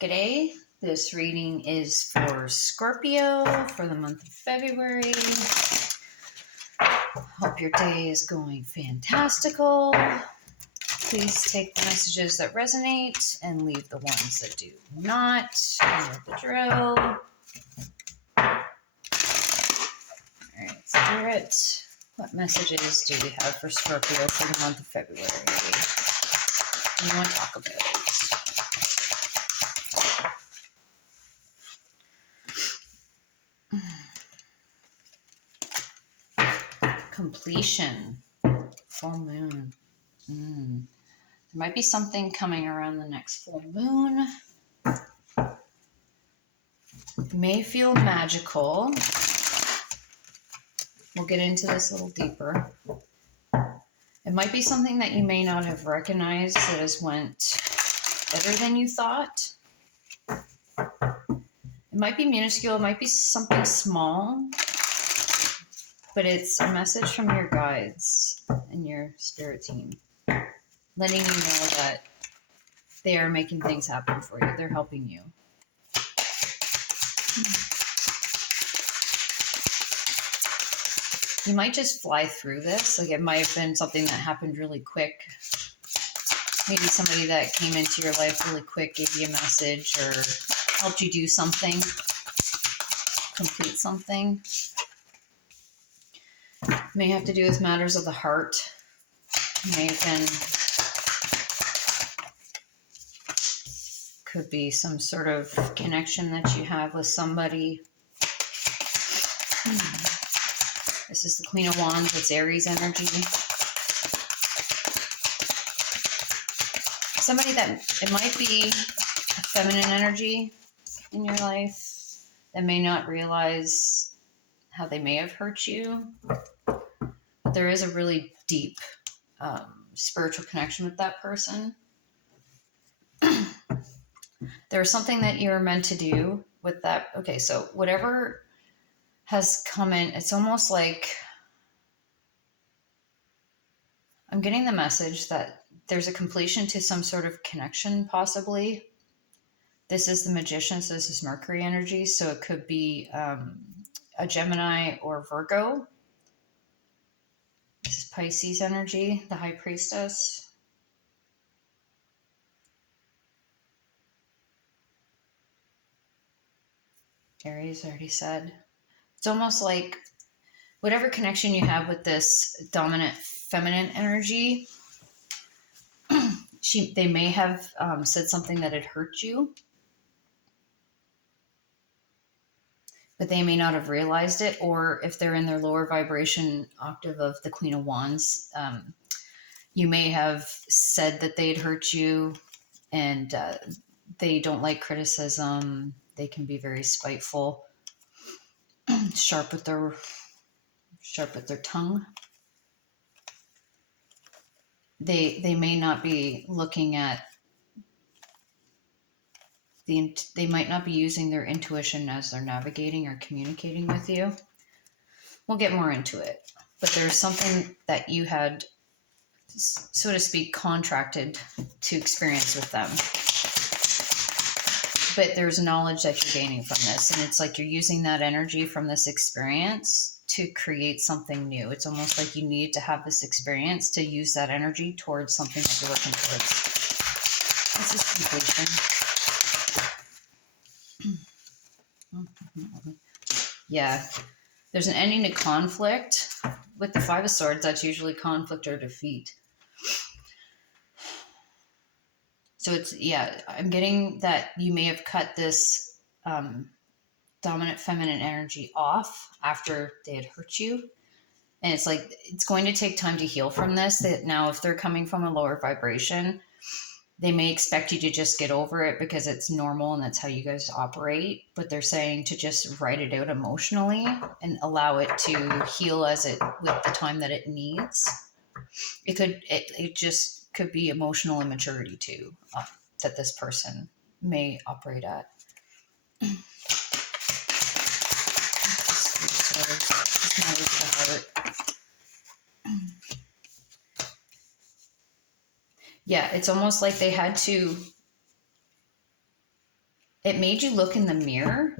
G'day. This reading is for Scorpio for the month of February. Hope your day is going fantastical. Please take the messages that resonate and leave the ones that do not. You know the drill. Alright, Spirit. What messages do we have for Scorpio for the month of February? What do you want to talk about? Completion. Full moon. There might be something coming around the next full moon. It may feel magical. We'll get into this a little deeper. It might be something that you may not have recognized that has went better than you thought. It might be minuscule. It might be something small. But it's a message from your guides and your spirit team, letting you know that they are making things happen for you. They're helping you. You might just fly through this. Like, it might have been something that happened really quick. Maybe somebody that came into your life really quick gave you a message or helped you do something, complete something. May have to do with matters of the heart. May have been, could be some sort of connection that you have with somebody. This is the Queen of Wands. It's Aries energy. Somebody that, it might be a feminine energy in your life that may not realize how they may have hurt you. But there is a really deep spiritual connection with that person. There's something that you're meant to do with that. Okay, so whatever has come in, it's almost like I'm getting the message that there's a completion to some sort of connection, possibly. This is the Magician, so this is Mercury energy, so it could be a Gemini or Virgo. This is Pisces energy, the High Priestess. Aries, I already said. It's almost like whatever connection you have with this dominant feminine energy, they may have said something that had hurt you, but they may not have realized it. Or if they're in their lower vibration octave of the Queen of Wands, you may have said that they'd hurt you, and they don't like criticism. They can be very spiteful, sharp with their tongue. They may not be looking at they might not be using their intuition as they're navigating or communicating with you. We'll get more into it. But there's something that you had, so to speak, contracted to experience with them. But there's knowledge that you're gaining from this. And it's like you're using that energy from this experience to create something new. It's almost like you need to have this experience to use that energy towards something that you're working towards. This is completion. Yeah, there's an ending to conflict. With the Five of Swords, that's usually conflict or defeat. So it's, yeah, I'm getting that you may have cut this dominant feminine energy off after they had hurt you. And it's like, it's going to take time to heal from this. That now, if they're coming from a lower vibration, they may expect you to just get over it because it's normal and that's how you guys operate. But they're saying to just write it out emotionally and allow it to heal as it with the time that it needs. It just could be emotional immaturity too, that this person may operate at. Yeah, it's almost like they had to it made you look in the mirror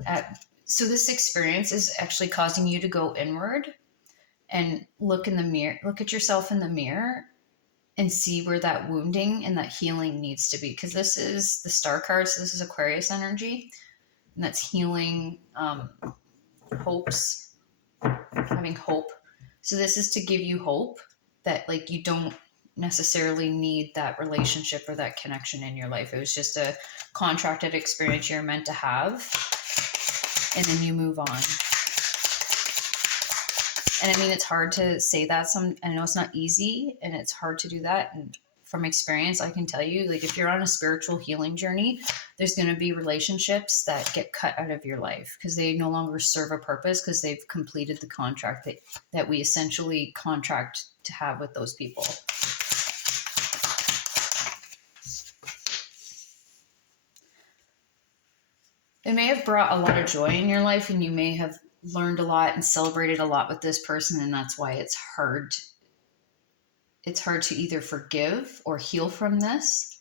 so this experience is actually causing you to go inward and look in the mirror, look at yourself in the mirror and see where that wounding and that healing needs to be. Because this is the star card, so this is Aquarius energy, and that's healing, hopes, having hope. So this is to give you hope that like you don't necessarily need that relationship or that connection in your life. It was just a contracted experience you're meant to have, and then you move on. And I mean, it's hard to say that. I know it's not easy, and it's hard to do that. And from experience, I can tell you, like, if you're on a spiritual healing journey, there's going to be relationships that get cut out of your life because they no longer serve a purpose because they've completed the contract that we essentially contract to have with those people. It may have brought a lot of joy in your life, and you may have learned a lot and celebrated a lot with this person, and that's why it's hard to either forgive or heal from this.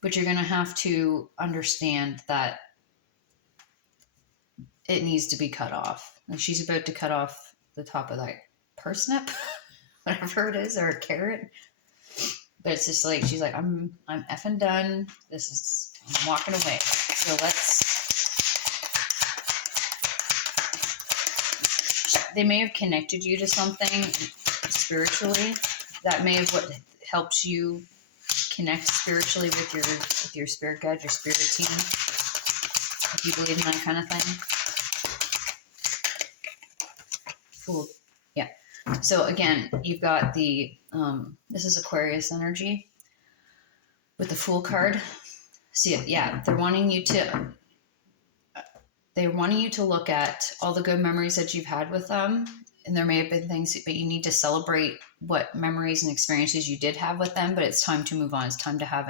But you're going to have to understand that it needs to be cut off. Like, she's about to cut off the top of that parsnip, whatever it is, or a carrot. But it's just like, she's like, I'm effing done. I'm walking away. So they may have connected you to something spiritually that may have what helps you connect spiritually with your spirit guide, your spirit team, if you believe in that kind of thing. Cool. Yeah. So again, you've got the this is Aquarius energy with the Fool card. So yeah, they're wanting you to look at all the good memories that you've had with them. And there may have been things, but you need to celebrate what memories and experiences you did have with them, but it's time to move on. It's time to have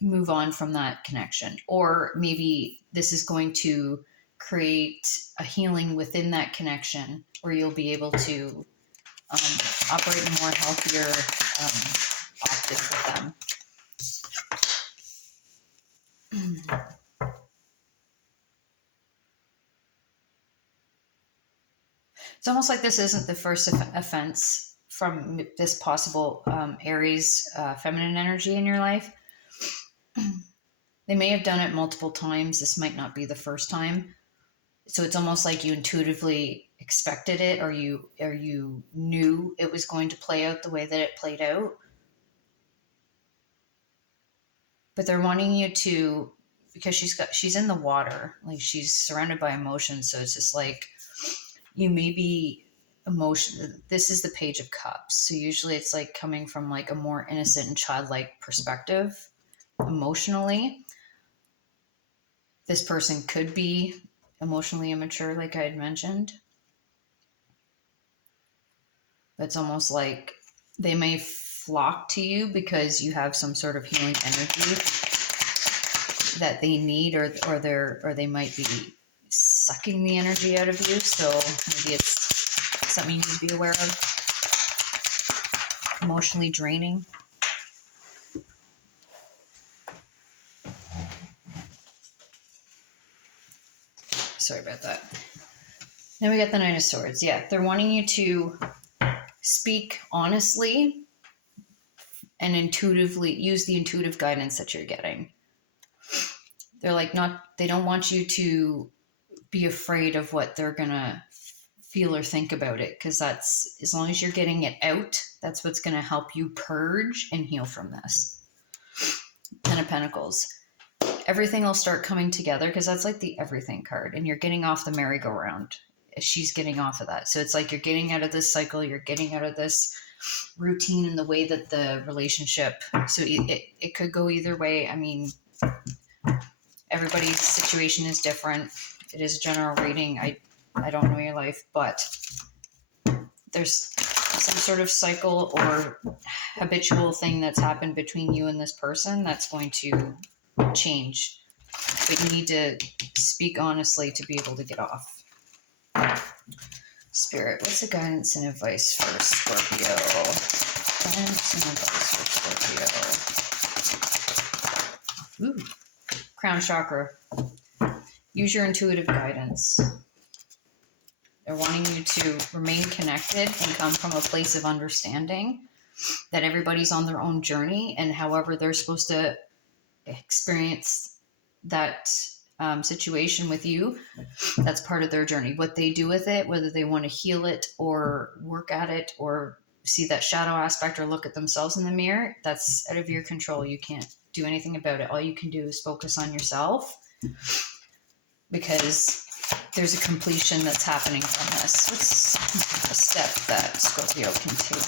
move on from that connection. Or maybe this is going to create a healing within that connection where you'll be able to operate in more healthier octave with them. It's almost like this isn't the first offense from this possible Aries feminine energy in your life. They may have done it multiple times. This might not be the first time. So it's almost like you intuitively expected it, or you knew it was going to play out the way that it played out. But they're wanting you to, because she's in the water, like she's surrounded by emotions. So it's just like, you may be emotion. This is the Page of Cups. So usually it's like coming from like a more innocent and childlike perspective emotionally. This person could be emotionally immature, like I had mentioned. But it's almost like they may flock to you because you have some sort of healing energy that they need, or they might be sucking the energy out of you. So maybe it's something you need to be aware of. Emotionally draining. Sorry about that. Then we got the Knight of Swords. Yeah, they're wanting you to speak honestly and intuitively, use the intuitive guidance that you're getting. They're like, they don't want you to be afraid of what they're gonna feel or think about it, because that's, as long as you're getting it out, that's what's gonna help you purge and heal from this. Ten of Pentacles. Everything will start coming together, because that's like the everything card, and you're getting off the merry-go-round. She's getting off of that. So it's like you're getting out of this cycle, you're getting out of this routine in the way that the relationship, so it could go either way. I mean, everybody's situation is different. It is a general reading. I don't know your life, but there's some sort of cycle or habitual thing that's happened between you and this person that's going to change. But you need to speak honestly to be able to get off. Spirit, what's the guidance and advice for Scorpio? Guidance and advice for Scorpio. Ooh, crown chakra. Use your intuitive guidance. They're wanting you to remain connected and come from a place of understanding that everybody's on their own journey, and however they're supposed to experience that situation with you, that's part of their journey. What they do with it, whether they want to heal it or work at it or see that shadow aspect or look at themselves in the mirror, that's out of your control. You can't do anything about it. All you can do is focus on yourself, because there's a completion that's happening from this. What's a step that Scorpio can take?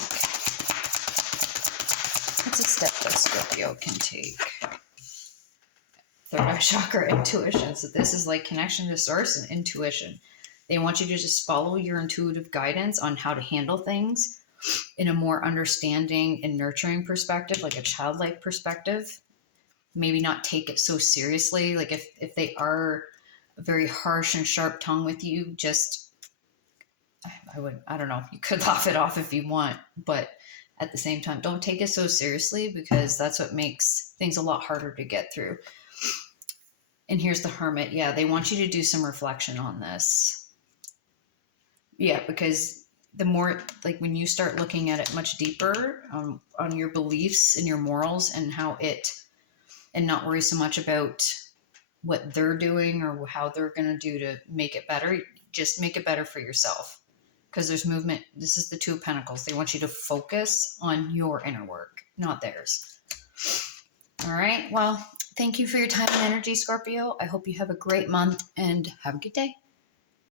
What's a step that Scorpio can take? Third eye chakra, intuition. So this is like connection to source and intuition. They want you to just follow your intuitive guidance on how to handle things in a more understanding and nurturing perspective, like a childlike perspective. Maybe not take it so seriously. Like if they are very harsh and sharp tongue with you, just, I don't know, you could laugh it off if you want, but at the same time, don't take it so seriously, because that's what makes things a lot harder to get through. And here's the Hermit. Yeah, they want you to do some reflection on this. Yeah, because the more, like when you start looking at it much deeper on your beliefs and your morals and and not worry so much about what they're doing or how they're going to do to make it better. Just make it better for yourself, because there's movement. This is the Two of Pentacles. They want you to focus on your inner work, not theirs. All right. Well, thank you for your time and energy, Scorpio. I hope you have a great month and have a good day.